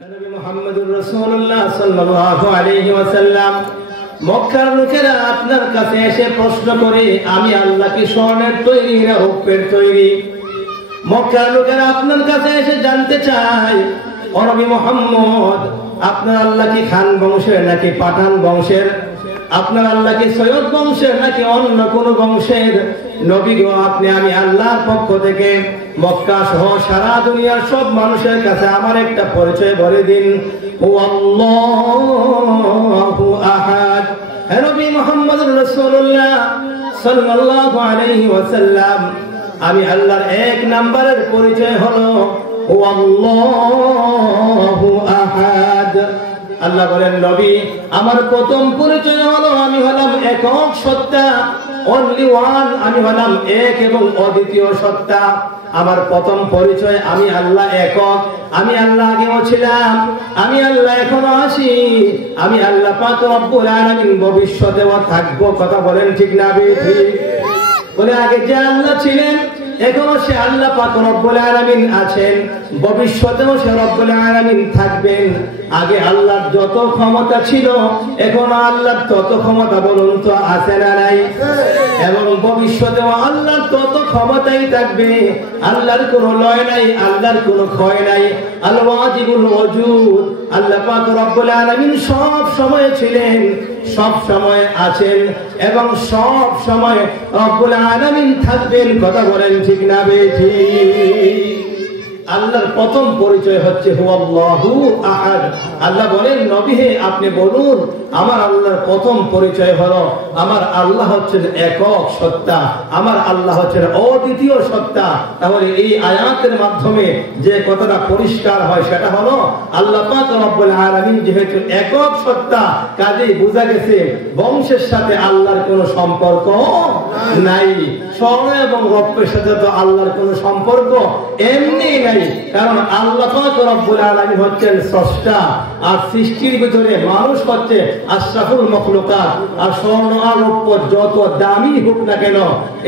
নবী মুহাম্মদুর রাসূলুল্লাহ সাল্লাল্লাহু আলাইহি ওয়াসাল্লাম মক্কার লোকেরা আপনার কাছে এসে প্রশ্ন করে, আমি আল্লাহ কি স্বর্ণের তৈরি না রূপের তৈরি? মক্কার লোকেরা আপনার কাছে এসে জানতে চায়, ও নবী মুহাম্মদ, আপনার আল্লাহ কি খান বংশের নাকি পাঠান বংশের? আপনার আল্লাহ কি সৈয়দ বংশের নাকি অন্য কোন বংশের? নবী গো, আপনি আমি আল্লাহর পক্ষ থেকে মক্কা সহ সারা দুনিয়ার সব মানুষের কাছে আমার একটা পরিচয় বলে দিন, আল্লাহু আহাদ। হে নবী মুহাম্মদুর রাসূলুল্লাহ সাল্লাল্লাহু আলাইহি ওয়াসাল্লাম, আমি আল্লাহর এক নাম্বারের পরিচয় হলো আল্লাহু আহাদ। আল্লাহ বলেন, নবী, আমার প্রথম পরিচয় হলো আমি হলাম একক সত্তা, অনলি ওয়ান। আমি হলাম এক এবং অদ্বিতীয় সত্তা। আমার প্রথম পরিচয়, আমি আল্লাহ একক। আমি আল্লাহ আগেও ছিলাম, আমি আল্লাহ এখনো আছি, আমি আল্লাহ পাক রব্বুল আলামিন ভবিষ্যতেও থাকবো। কথা বলেন ঠিক না ঠিক? বলে, আগে যে আল্লাহ ছিলেন এখনো সে আল্লাহ পাক রব্বুল আলামিন আছেন, ভবিষ্যতেও সে রব্বুল আলামিন থাকবেন। আগে আল্লাহর যত ক্ষমতা ছিল এখনো আল্লাহর তত ক্ষমতা বলুন তো আছে না নাই? এবং ভবিষ্যতেও আল্লাহর তত ক্ষমতাই থাকবে। আল্লাহর কোনো লয় নাই, আল্লাহর কোনো ক্ষয় নাই। আল ওয়াজিবুল ওজুদ, আল্লাহ পাক রব্বুল আলামিন সব সময় ছিলেন, সব সময় আছেন এবং সব সময় রব্বুল আলামিন থাকবেন। কথা বলেন ঠিক না বেঠিক? আল্লাহর প্রথম পরিচয় হচ্ছে হুয়াল্লাহু আহাদ। আল্লাহ বলেন, নবী হে, আপনি বলুন আমার আল্লাহর প্রথম পরিচয় হলো আমার আল্লাহ হচ্ছেন একক সত্তা, আমার আল্লাহ হচ্ছেন অদ্বিতীয় সত্তা। তাহলে এই আয়াতের মাধ্যমে যে কথাটা পরিষ্কার হয় সেটা হলো আল্লাহ পাক রব্বুল আলামিন যেহেতু একক সত্তা, কাজেই বোঝা গেছে বংশের সাথে আল্লাহর কোনো সম্পর্ক নাই। স্বর্ণ এবং রৌপ্যের সাথে তো আল্লাহর কোনো সম্পর্ক এমনি নাই, কারণ আল্লাহ পাক রব্বুল আলামিন হচ্ছেন স্রষ্টা, আর সৃষ্টির ভিতরে মানুষ হচ্ছে আশরাফুল মাখলুকাত। আর স্বর্ণ আর রৌপ্য যত দামি হোক না কেন,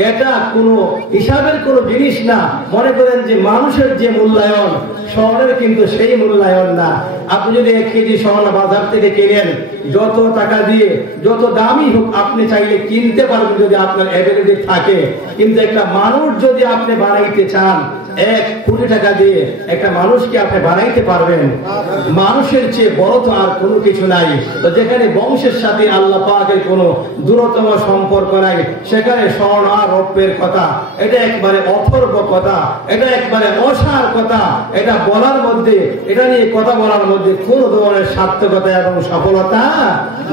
এটা কোনো হিসাবের কোনো জিনিস না। মনে করেন যে মানুষের যে মূল্যায়ন, স্বর্ণের কিন্তু সেই মূল্যায়ন না। আপনি যদি 1 কেজি স্বর্ণ বাজার থেকে কেনেন, যত টাকা দিয়ে যত দামি হোক আপনি চাইলে কিনতে পারবেন যদি আপনার এবিলিটি থাকে। কিন্তু একটা মানুষ যদি আপনি বানাইতে চান, 1 কোটি টাকা দিয়ে একটা মানুষকে আপনি বানাইতে পারবেন? মানুষের চেয়ে বড় তো আর কোনো কিছু নাই। তো যেখানে বংশের সাথে আল্লাহ পাকের কোনো দূরতম সম্পর্ক নাই, সেখানে স্বর্ণ আর রৌপ্যের কথা এটা একবারে অথর্ব কথা, এটা একবারে অসার কথা। এটা বলার মধ্যে, এটা নিয়ে কথা বলার মধ্যে কোনো ধরনের সার্থকতা এবং সফলতা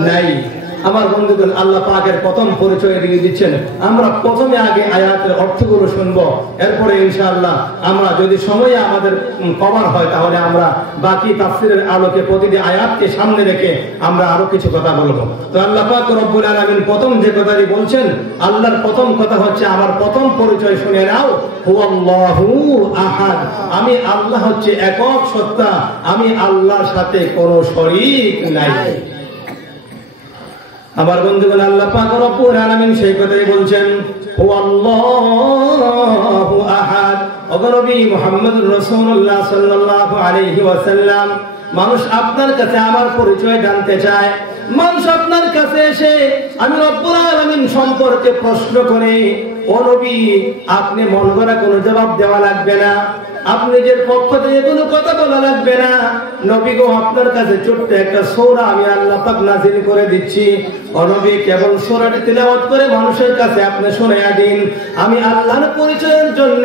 নাই। আমার বন্ধুগণ, আল্লাহ পাকের প্রথম পরিচয় দিয়ে দিচ্ছেন। আমরা প্রথমে আগে আয়াতের অর্থগুলো শুনবো, এরপরে ইনশাআল্লাহ আমরা যদি সময়ে আমাদের কভার হয় তাহলে আমরা বাকি তাফসীরের আলোকে প্রতিটি আয়াতকে সামনে রেখে আমরা আরো কিছু কথা বলবো। তো আল্লাহ পাক রব্বুল আলামিন প্রথম যে কথাটি বলছেন, আল্লাহর প্রথম কথা হচ্ছে আমার প্রথম পরিচয় শুনে নাও, হুয়াল্লাহু আহাদ। আমি আল্লাহ হচ্ছে একক সত্তা, আমি আল্লাহর সাথে কোনো শরীক নাই। আমার বন্ধুগণ, আল্লাহ পাক রব্বুল আলামিন সেই কথাই বলছেন, হুয়াল্লাহু আহাদ। ওগো নবী মুহাম্মদুর রাসূলুল্লাহ সাল্লাল্লাহু আলাইহি ওয়াসাল্লাম, মানুষ আপনার কাছে আমার পরিচয় জানতে চায়। মানুষ আপনার কাছে এসে আমি রব্বুল আলামিন সম্পর্কে প্রশ্ন করে, ও নবী, আপনি মন গড়া কোনো জবাব দেওয়া লাগবে না, আপনি নিজের পক্ষ থেকে কোনো কথা বলা লাগবে না। নবী গো, আপনার কাছে ছোট্ট একটা সূরা আমি আল্লাহ পাক নাযিল করে দিচ্ছি। ও নবী, কেবল সূরাটি তিলাওয়াত করে মানুষের কাছে আপনি শোনায়া দিন। আমি আল্লাহর পরিচয়ের জন্য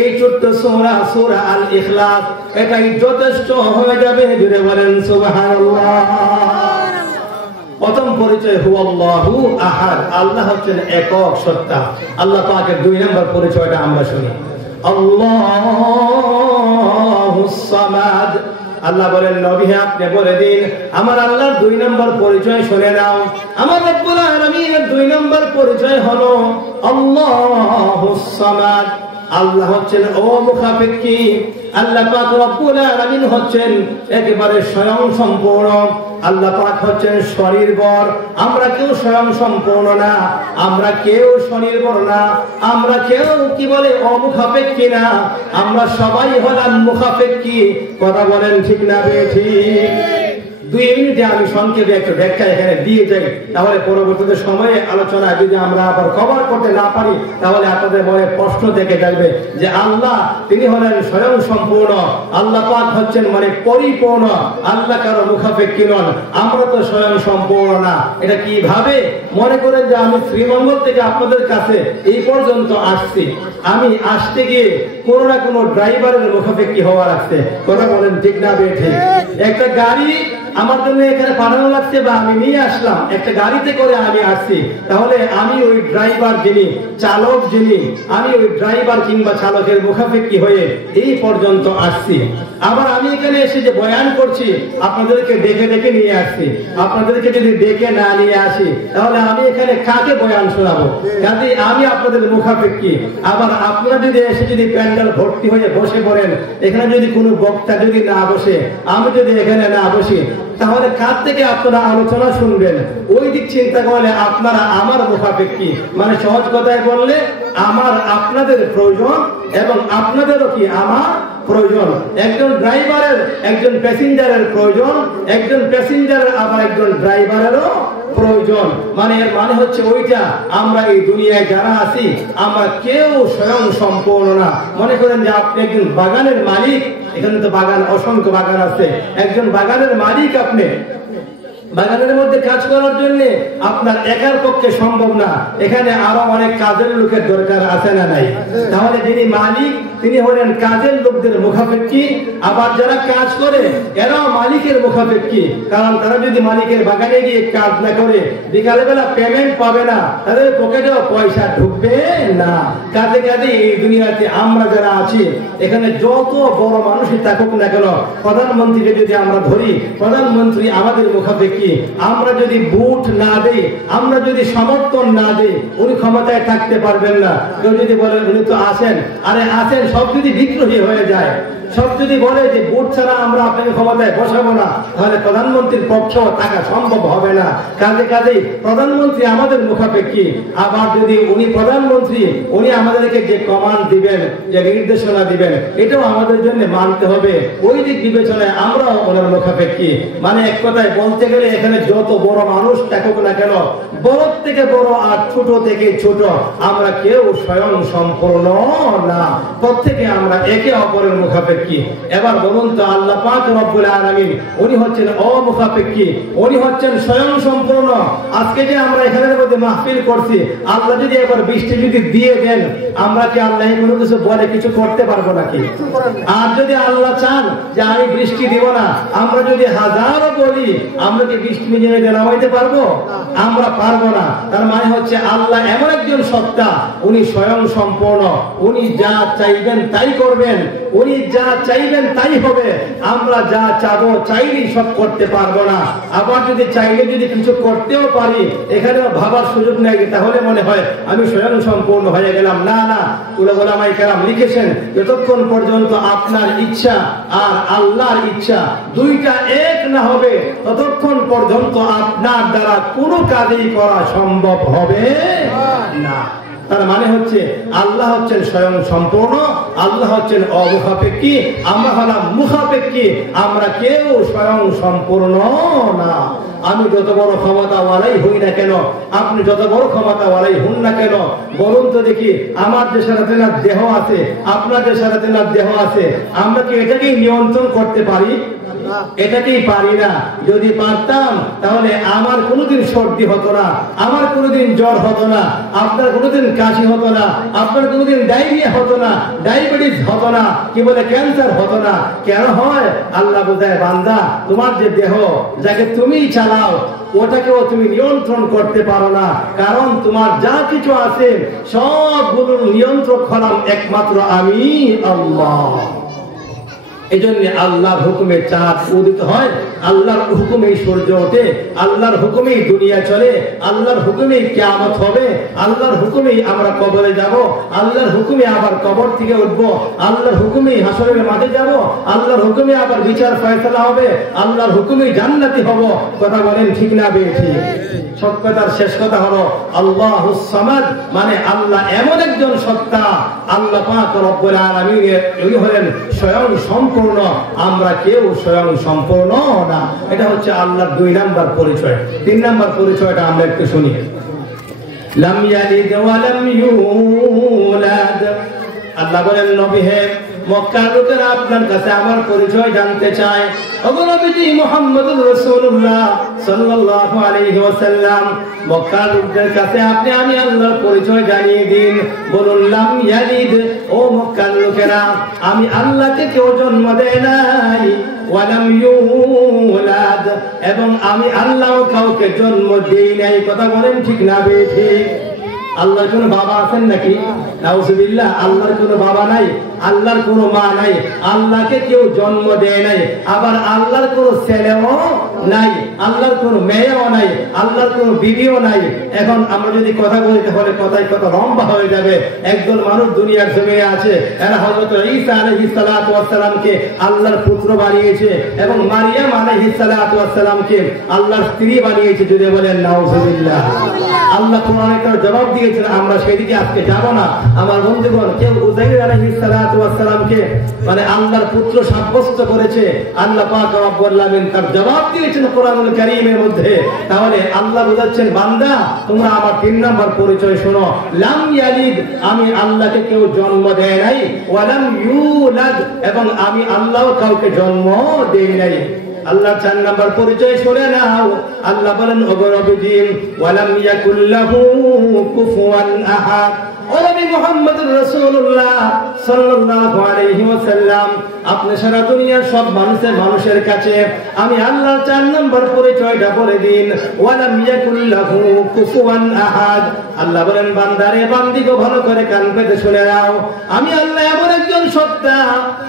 এই ছোট্ট সূরা, সূরা আল ইখলাস, এটাই যথেষ্ট হয়ে যাবে। জুড়ে বলেন সুবহানাল্লাহ। প্রথম পরিচয় হুয়াল্লাহু আহাদ, আল্লাহ হচ্ছেন একক সত্তা। আল্লাহ পাকের 2 নম্বর পরিচয়টা আমরা শুনি, আল্লাহুস সামাদ। আল্লাহ বলেন, নবী হে, আপনি বলে দিন আমার আল্লাহর 2 নম্বর পরিচয় শুনে নাও। আমার রব্বুল আলামিনের 2 নম্বর পরিচয় হলো আল্লাহুস সামাদ। আল্লাহ হচ্ছেন অমুখাপেক্ষী, আল্লাহ পাক রব্বুল আলামিন হচ্ছেন একেবারে স্বয়ং সম্পূর্ণ। আল্লাহ পাক হচ্ছেন স্বনির্ভর। আমরা কেউ স্বয়ং সম্পূর্ণ না, আমরা কেউ স্বনির্ভর না, আমরা কেউ কি বলে অমুখাপেক্ষী না, আমরা সবাই হলাম মুখাপেক্ষী। কথা বলেন ঠিক না ঠিক? 2 মিনিটে আমি সংক্ষেপে একটা ব্যাখ্যা এখানে দিয়ে যাই, তাহলে পরবর্তীতে সময়ে আলোচনা যদি আমরা আবার কভার করতে না পারি তাহলে আপনাদের মনে প্রশ্ন থেকে যাবে যে আল্লাহ তিনি হলেন স্বয়ং সম্পূর্ণ, আল্লাহ পাক হচ্ছেন মানে পরিপূর্ণ, আল্লাহ কারো মুখাপেক্ষী নন, আমরা তো স্বয়ং সম্পূর্ণ না। এটা কিভাবে? মনে করেন যে আমি শ্রীমঙ্গল থেকে আপনাদের কাছে এই পর্যন্ত আসছি, আমি আসতে গিয়ে কোনো না কোনো ড্রাইভারের মুখাপেক্ষী হওয়া লাগছে। কথা বলেন ঠিক না ঠিক? একটা গাড়ি আমার জন্য এখানে পাঠানো লাগছে বা আমি নিয়ে আসলাম, একটা গাড়িতে করে আমি আসছি, তাহলে আমি ওই ড্রাইভার যিনি, চালক যিনি, আমি ওই ড্রাইভার কিংবা চালকের মুখাপেক্ষী হয়ে এই পর্যন্ত আসছি। আবার আমি এখানে এসে যে বয়ান করছি আপনাদেরকে ডেকে ডেকে নিয়ে আসছি, আপনাদেরকে যদি ডেকে না নিয়ে আসি তাহলে আমি এখানে কাকে বয়ান শোনাবো? কাজে আমি আপনাদের মুখাপেক্ষী। আবার আপনারা যদি এসে যদি প্যান্ডেল ভর্তি হয়ে বসে পড়েন, এখানে যদি কোনো বক্তা যদি না বসে, আমি যদি এখানে না বসি, তাহলে কার থেকে আপনারা আলোচনা শুনবেন? ওই দিক চিন্তা করলে আপনারা আমার মুখাপেক্ষী। মানে সহজ কথায় বললে আমার আপনাদের প্রয়োজন এবং আপনাদেরও কি আমার প্রয়োজন। একজন ড্রাইভারের একজন প্যাসেঞ্জারের প্রয়োজন, একজন প্যাসেঞ্জারের আবার একজন ড্রাইভারেরও প্রয়োজন। মানে এর মানে হচ্ছে ওইটা, আমরা এই দুনিয়ায় যারা আছি আমরা কেউ স্বয়ং সম্পূর্ণ না। মনে করেন যে আপনি একজন বাগানের মালিক, এখানে তো বাগান, অসংখ্য বাগান আছে, একজন বাগানের মালিক, আপনি বাগানের মধ্যে কাজ করার জন্য আপনার একার পক্ষে সম্ভব না, এখানে আরো অনেক কাজের লোকের দরকার আছে না নাই? তাহলে যিনি মালিক তিনি হলেন কাজের লোকদের মুখাপেক্ষী, আবার যারা কাজ করে এরাও মালিকের মুখাপেক্ষী। কারণ তারা যদি মালিকের বাগানে গিয়ে কাজ না করে বিকালে বেলা পেমেন্ট পাবে না, তাদের পকেটেও পয়সা ঢুকবে না। কাজে কাজে এই দুনিয়াতে আমরা যারা আছি এখানে যত বড় মানুষই থাকুক না কেন, প্রধানমন্ত্রীকে যদি আমরা ধরি, প্রধানমন্ত্রী আমাদের মুখাপেক্ষী। আমরা যদি ভোট না দেই, আমরা যদি সমর্থন না দেই, উনি ক্ষমতায় থাকতে পারবেন না। কেউ যদি বলেন উনি তো আসেন, আরে আসেন, সব যদি বিদ্রোহী হয়ে যায়, সব যদি বলে যে ভোট ছাড়া আমরা আপনাকে ক্ষমতায় বসাবো না, তাহলে প্রধানমন্ত্রীর পক্ষেও থাকা সম্ভব হবে না। কাজে কাজেই প্রধানমন্ত্রী আমাদের মুখাপেক্ষী। আবার যদি উনি প্রধানমন্ত্রী, উনি আমাদেরকে যে কমান্ড দিবেন, যে নির্দেশনা দিবেন, এটাও আমাদের জন্য মানতে হবে। ওই দিক বিবেচনায় আমরাও ওনার মুখাপেক্ষী। মানে এক কথায় বলতে গেলে এখানে যত বড় মানুষ থাকুক না কেন, বড় থেকে বড় আর ছোট থেকে ছোট, আমরা কেউ স্বয়ং সম্পূর্ণ না। প্রত্যেকে আমরা একে অপরের মুখাপেক্ষী। এবার বলুন তো, আল্লাহ পাক রব্বুল আলামিন উনি হচ্ছেন অমুখাপেক্ষী, উনি হচ্ছেন স্বয়ং সম্পূর্ণ। আজকে যে আমরা এখানের মধ্যে মাহফিল করছি, আল্লাহ যদি এবার বৃষ্টি যদি দিয়ে দেন, আমরা কি আল্লাহ কোনো কিছু বলে কিছু করতে পারবো নাকি? আর যদি আল্লাহ চান যে আমি বৃষ্টি দিব না, আমরা যদি হাজারো বলি, আমরা কি বৃষ্টি নিজে নিজে নামাইতে পারবো? আমরা পারবো না। তার মানে হচ্ছে আল্লাহ এমন একজন সত্তা, উনি স্বয়ং সম্পূর্ণ, উনি যা চাইবেন তাই করবেন, উনি যা চাইবেন তাই হবে। আমরা যা চাবো চাইলেই সব করতে পারবো না। আবার যদি চাইলে যদি কিছু করতেও পারি, এখানেও ভাবার সুযোগ নেই, তাহলে মনে হয় আমি স্বয়ং সম্পূর্ণ হয়ে গেলাম। না না, উলামায়ে কেরাম লিখেছেন, যতক্ষণ পর্যন্ত আপনার ইচ্ছা আর আল্লাহর ইচ্ছা দুইটা এক না হবে, ততক্ষণ পর্যন্ত আপনার দ্বারা কোনো কাজই করা সম্ভব হবে না। তার মানে হচ্ছে আল্লাহ হচ্ছেন স্বয়ং সম্পূর্ণ, আল্লাহ হচ্ছেন অমুখাপেক্ষী, আমরা হলাম মুখাপেক্ষী। আমরা কেউ স্বয়ং সম্পূর্ণ না। আমি যত বড় ক্ষমতাওয়ালাই হই না কেন, আপনি যত বড় ক্ষমতাওয়ালাই হন না কেন, বলুন তো দেখি, আমার যে সারাদিনার দেহ আছে, আপনার যে সারাদিনার দেহ আছে, আমরা কি এটাকেই নিয়ন্ত্রণ করতে পারি? এটাকেই পারি না। যদি পারতাম তাহলে আমার কোনোদিন সর্দি হতো না, আমার কোনোদিন জ্বর হতো না, আপনার কোনোদিন কাশি হতো না, আপনার কোনোদিন ডায়রিয়া হতো না, ডায়াবেটিস হতো না, কি বলে ক্যান্সার হতো না। কেন হয়? আল্লাহ বোঝায়, বান্দা তোমার যে দেহ, যাকে তুমি চালাও, ওটাকেও তুমি নিয়ন্ত্রণ করতে পারো না। কারণ তোমার যা কিছু আছে সবগুলোর নিয়ন্ত্রক হলাম একমাত্র আমি, আল্লাহ। এজন্য আল্লাহর হুকুমে চাঁদ উদিত হয়, আল্লাহর হুকুমেই সূর্য ওঠে, আল্লাহর হুকুমেই দুনিয়া চলে, আল্লাহর হুকুমেই কিয়ামত হবে, আল্লাহর হুকুমেই আমরা কবরে যাব, আল্লাহর হুকুমে আবার কবর থেকে উঠব, আল্লাহর হুকুমেই হাসরের মাঠে যাব, আল্লাহর হুকুমে আবার বিচার ফয়সালা হবে, আল্লাহর হুকুমেই জান্নাতি হব। কথা বলেন ঠিক না বেঠিক? সব কথার শেষ কথা হলো আল্লাহুস সামাদ, মানে আল্লাহ এমন একজন সত্তা, আল্লাহ পাক রব্বুল আলামিনের উনি হলেন স্বয়ং সম্পূর্ণ, আমরা কেউ স্বয়ং সম্পূর্ণ না। এটা হচ্ছে আল্লাহর 2 নাম্বার পরিচয়। 3 নাম্বার পরিচয়টা আমরা একটু শুনি। লাম ইয়ালিদ ওয়া লাম ইউলাদ। আল্লাহ বলেন নবী হে, মক্কার লোকেরা আপনার কাছে আমার পরিচয় জানতে চায়। ওগো নবীজি মুহাম্মদুর রাসূলুল্লাহ সাল্লাল্লাহু আলাইহি ওয়াসাল্লাম, মক্কার লোকদের কাছে আপনি আমি আল্লাহর পরিচয় জানিয়ে দিন। বলুন লাম ইয়ালিদ, ও মক্কার লোকেরা, আমি আল্লাহকে কেউ জন্ম দেয় নাই, ওয়া লাম ইউলাদ, এবং আমি আল্লাহ কাউকে জন্ম দেই নাই। কথা বলেন ঠিক না বেঠিক? আল্লাহর কোনো বাবা আছেন নাকি? নাউজুবিল্লাহ। আল্লাহর কোনো বাবা নাই, আল্লাহর কোনো মা নাই, আল্লাহকে কেউ জন্ম দেয় নাই, আবার আল্লাহর কোনো ছেলেও নাই, আল্লাহর কোনো মেয়েও নাই, আল্লাহর কোনো বিবিও নাই। এখন আমরা যদি কথা বলতে হলে কথায় কথা লম্বা হয়ে যাবে। একদল মানুষ দুনিয়ার জমিনে আছে, এরা হযরত ঈসা আলাইহিস সালাতু ওয়াস সালামকে আল্লাহর পুত্র বানিয়েছে এবং মারিয়াম আলাইহিস সালাতু ওয়াস সালামকে আল্লাহর স্ত্রী বানিয়েছে। যদি বলেন নাউজুবিল্লাহ। আল্লাহ কোরআনে তার জবাব দিয়েছেন, আমরা সেদিকে আজকে যাব না। আমার বন্ধুগণ, কেউ উযাইর আলাইহিস সালাতু ওয়াস সালামকে মানে আল্লাহর পুত্র সাব্যস্ত করেছে, আল্লাহ পাক রব্বুল আলামিন তার জবাব দিয়েছেন কোরআনুল কারীমের মধ্যে। তাহলে আল্লাহ বুঝাচ্ছেন, বান্দা তোমরা আমার 3 নাম্বার পরিচয় শোনো। লাম ইয়ালিদ, আমি আল্লাহকে কেউ জন্ম দেয় নাই, ওয়া লাম ইউলাদ, এবং আমি আল্লাহ কাউকে জন্ম দেই নাই। আল্লাহ 4 নাম্বার পরিচয় শুনে নাও। আল্লাহ বলেন ওগো নবীজি, ওয়া লাম ইয়াকুল লাহু কুফুয়ান আহাদ। ও নবী মুহাম্মদুর রাসূলুল্লাহ সাল্লাল্লাহু আলাইহি ওয়াসাল্লাম, আপনি সারা দুনিয়ার সব মানুষের কাছে আমি আল্লাহর 4 নম্বর পরিচয়টা বলে দিন। ওয়া লাম ইয়াকুল লাহু কুফুয়ান আহাদ। আল্লাহ বলেন, বান্দারে বান্দিগো ভালো করে কান পেতে শুনে নাও, আমি আল্লাহ এমন একজন সত্তা,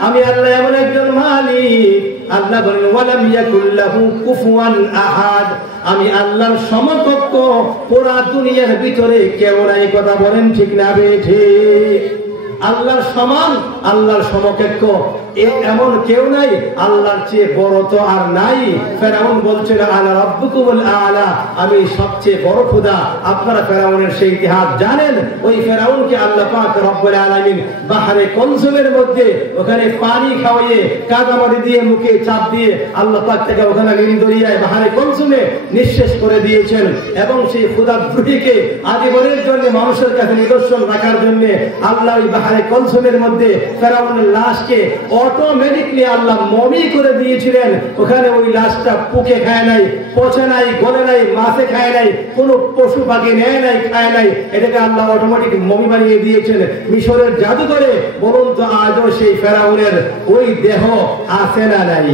আমি আল্লাহ এমন একজন মালিক। আল্লাহ বলেন ওয়া লাম ইয়াকুল লাহু কুফুয়ান আহাদ, আমি আল্লাহর সমকক্ষ পুরা দুনিয়ার ভিতরে কেউ নাই। কথা বলেন ঠিক না বেঠিক? আল্লাহর সমান, আল্লাহর সমকক্ষ এমন কেউ নাই, আল্লাহর চেয়ে বড় তো আর নাই। ফেরাউন বলছিল আনা রাব্বুকুমুল আলা, আমি সবচেয়ে বড় খোদা। আপনারা ফেরাউনের সেই ইতিহাস জানেন। ওই ফেরাউনকে আল্লাহ পাক রব্বুল আলামিন বাহরে কলসুমের মধ্যে ওখানে পানি খাওয়িয়ে কাদামাটি দিয়ে মুখে চাপ দিয়ে আল্লাহ পাক তাকে ওখানে নীলদরিয়ায় বাহরে কলসুমে নিঃশেষ করে দিয়েছেন। এবং সেই খোদাদ্রোহীকে আজীবনের জন্য মানুষের কাছে নিদর্শন রাখার জন্য আল্লাহ ওই বাহরে কলসুমের মধ্যে ফেরাউনের লাশকে অটোমেটিকলি আল্লাহ মমি করে দিয়েছিলেন। ওখানে ওই লাশটা পুকে খায় নাই, পচে নাই, গলে নাই, মাছে খায় নাই, কোনো পশু পাখি নেয় নাই, খায় নাই। এটাকে আল্লাহ অটোমেটিক মমি বানিয়ে দিয়েছেন মিশরের জাদুঘরে। বলুন তো আজও সেই ফেরাউনের ওই দেহ আছে না নাই?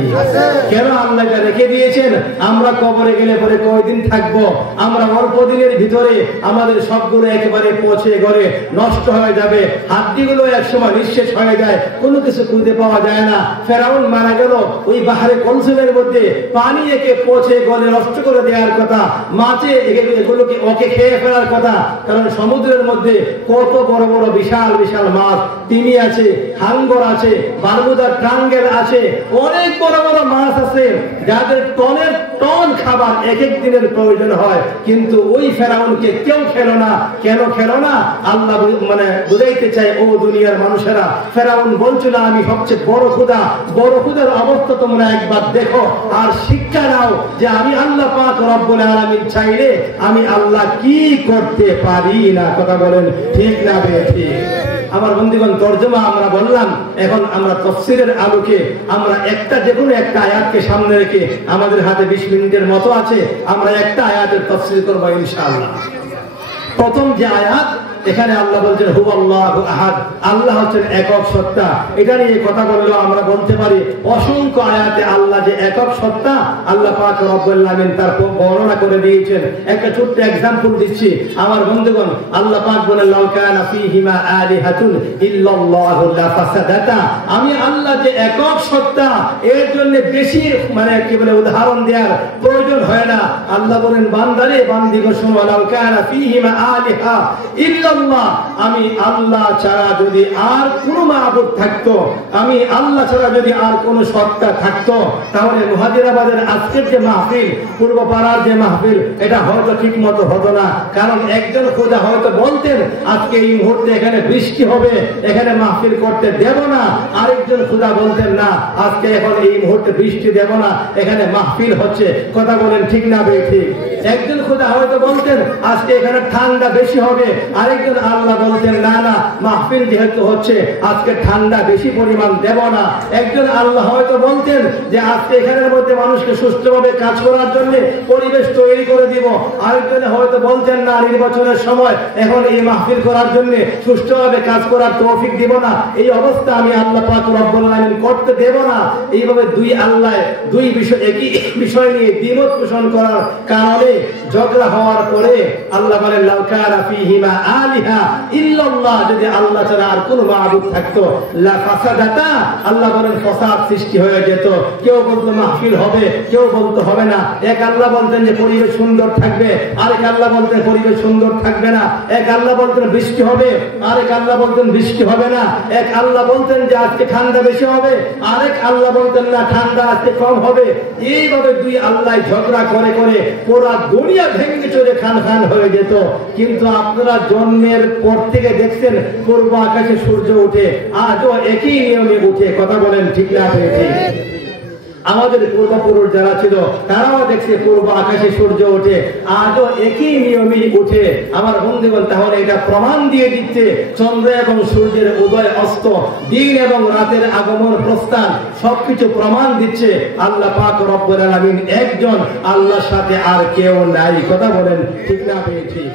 কেন আল্লাহ এটা রেখে দিয়েছেন? আমরা কবরে গেলে পরে কয়দিন থাকবো? আমরা অল্প দিনের ভিতরে আমাদের সবগুলো একেবারে পচে গলে নষ্ট হয়ে যাবে, হাড্ডিগুলো একসময় নিঃশেষ হয়ে যায়, কোনো কিছু খুঁজে পাওয়া যায় না। ফেরাউন মারা গেল ওই বাহরে কলসুমের মধ্যে, পানি একে পচে গলে নষ্ট করে দেওয়ার কথা, মাছে এগুলোকে ওকে খেয়ে ফেলার কথা। কারণ সমুদ্রের মধ্যে কত বড় বড় বিশাল বিশাল মাছ, তিমি আছে, হাঙ্গর আছে, বারমুদা ট্রাঙ্গেল আছে, অনেক বড় বড় মাছ আছে যাদের টনের টন খাবার এক এক দিনের প্রয়োজন হয়। কিন্তু ওই ফেরাউনকে কেউ খেলো না। কেন খেলো না? আল্লাহ মানে বুঝাইতে চাই, ও দুনিয়ার মানুষেরা, ফেরাউন বলছিল আমি সবচেয়ে বড় খোদা। বড় খোদার অবস্থা তোমরা একবার দেখো আর শিক্ষা নাও যে আমি আল্লাহ পাক রব্বুল আলামিন চাইলে আমি আল্লাহ কি করতে পারি না। কথা বলেন ঠিক না বেঠিক? আমার বন্ধুগণ, তরজমা আমরা বললাম। এখন আমরা তাফসীরের আলোকে আমরা যে কোনো একটা আয়াতকে সামনে রেখে, আমাদের হাতে 20 মিনিটের মতো আছে, আমরা একটা আয়াতের তাফসীর করব ইনশাআল্লাহ। প্রথম যে আয়াত এখানে আল্লাহ বলছেন হুয়াল্লাহু আহাদ, আল্লাহ হচ্ছেন একক সত্তা। এটা নিয়ে কথা বললেও আমরা বলতে পারি অসংখ্য আয়াতে আল্লাহ যে একক সত্তা আল্লাহ পাক রব্বুল আলামিন তার বর্ণনা করে দিয়েছেন। একটা ছোট্ট एग्जांपल দিচ্ছি আমার বন্ধুগণ। আল্লাহ পাক বলেন লাউ কানা ফীহিমা আলিহাতুন ইল্লাল্লাহু লা ফাসাদাতা, আমি আল্লাহ যে একক সত্তা এর জন্য বেশি কি বলে উদাহরণ দেওয়ার প্রয়োজন হয় না। আল্লাহ বলেন বান্দারে বান্দিগো শোনো, লাউ কানা ফীহিমা আলিহা ইল্লাল্লাহ, আমি আল্লাহ ছাড়া যদি আর কোনো মাবুদ থাকতো, আমি আল্লাহ ছাড়া যদি আর কোনো সত্তা থাকতো, তাহলে মুহাজিরাবাদের আজকের যে মাহফিল, পূর্ব পাড়ার যে মাহফিল, এটা হয়তো ঠিক মতো হতো না। কারণ একজন খোদা হয়তো বলতেন আজকে এই মুহূর্তে এখানে বৃষ্টি হবে, এখানে মাহফিল করতে দেব না। আরেকজন খোদা বলতেন না আজকে এখন এই মুহূর্তে বৃষ্টি দেব না, এখানে মাহফিল হচ্ছে। কথা বলেন ঠিক না ঠিক? একজন খোদা হয়তো বলতেন আজকে এখানে ঠান্ডা বেশি হবে, আরেকজন আল্লাহ বলতেন না না মাহফিল যেহেতু হচ্ছে আজকে ঠান্ডা বেশি পরিমাণ দেব না। একজন আল্লাহ হয়তো বলতেন যে আজকে এখানের মধ্যে মানুষকে সুস্থভাবে কাজ করার জন্য পরিবেশ তৈরি করে দিব, আরেকজন হয়তো বলতেন না নির্বাচনের সময় এখন এই মাহফিল করার জন্য সুষ্ঠুভাবে কাজ করার তৌফিক দিব না, এই অবস্থা আমি আল্লাহ পাক রব্বুল আলামিন করতে দেব না। এইভাবে দুই আল্লাহ দুই বিষয় একই বিষয় নিয়ে দ্বিমত পোষণ করার কারণে ঝগড়া হওয়ার পরে আল্লাহ বলেন লাউ কানা ফীহিমা আলিহা ইল্লাল্লাহ, যদি আল্লাহ ছাড়া আর কোনো মাবুদ থাকতো লা ফাসাদাতা, আল্লাহ বলেন ফসাদ সৃষ্টি হয়ে যেত। কেউ বলতো মাহফিল হবে, কেউ বলতো হবে না। এক আল্লাহ বলতেন যে পরিবেশ সুন্দর থাকবে, আরেক আল্লাহ বলতেন পরিবেশ সুন্দর থাকবে না। এক আল্লাহ বলতেন বৃষ্টি হবে, আরেক আল্লাহ বলতেন বৃষ্টি হবে না। এক আল্লাহ বলতেন যে আজকে ঠান্ডা বেশি হবে, আরেক আল্লাহ বলতেন না ঠান্ডা আজকে কম হবে। এইভাবে দুই আল্লাহ ঝগড়া করে করে পুরা দুনিয়া ভেঙে চলে খান খান হয়ে যেত। কিন্তু আপনারা জন্মের পর থেকে দেখছেন পূর্ব আকাশে সূর্য উঠে, আজও একই নিয়মে উঠে। কথা বলেন ঠিক না ঠিক? আমাদের পূর্বপুরুষ যারা ছিল তারাও দেখছে পূর্ব আকাশে সূর্য ওঠে, আজও একই নিয়মে উঠে। আমার বন্ধুগণ, তাহলে এটা প্রমাণ দিয়ে দিচ্ছে চন্দ্র এবং সূর্যের উদয় অস্ত, দিন এবং রাতের আগমন প্রস্থান সবকিছু প্রমাণ দিচ্ছে আল্লাহ পাক রব্বুল আলামিন একজন, আল্লাহর সাথে আর কেউ নাই। কথা বলেন ঠিক না ঠিক?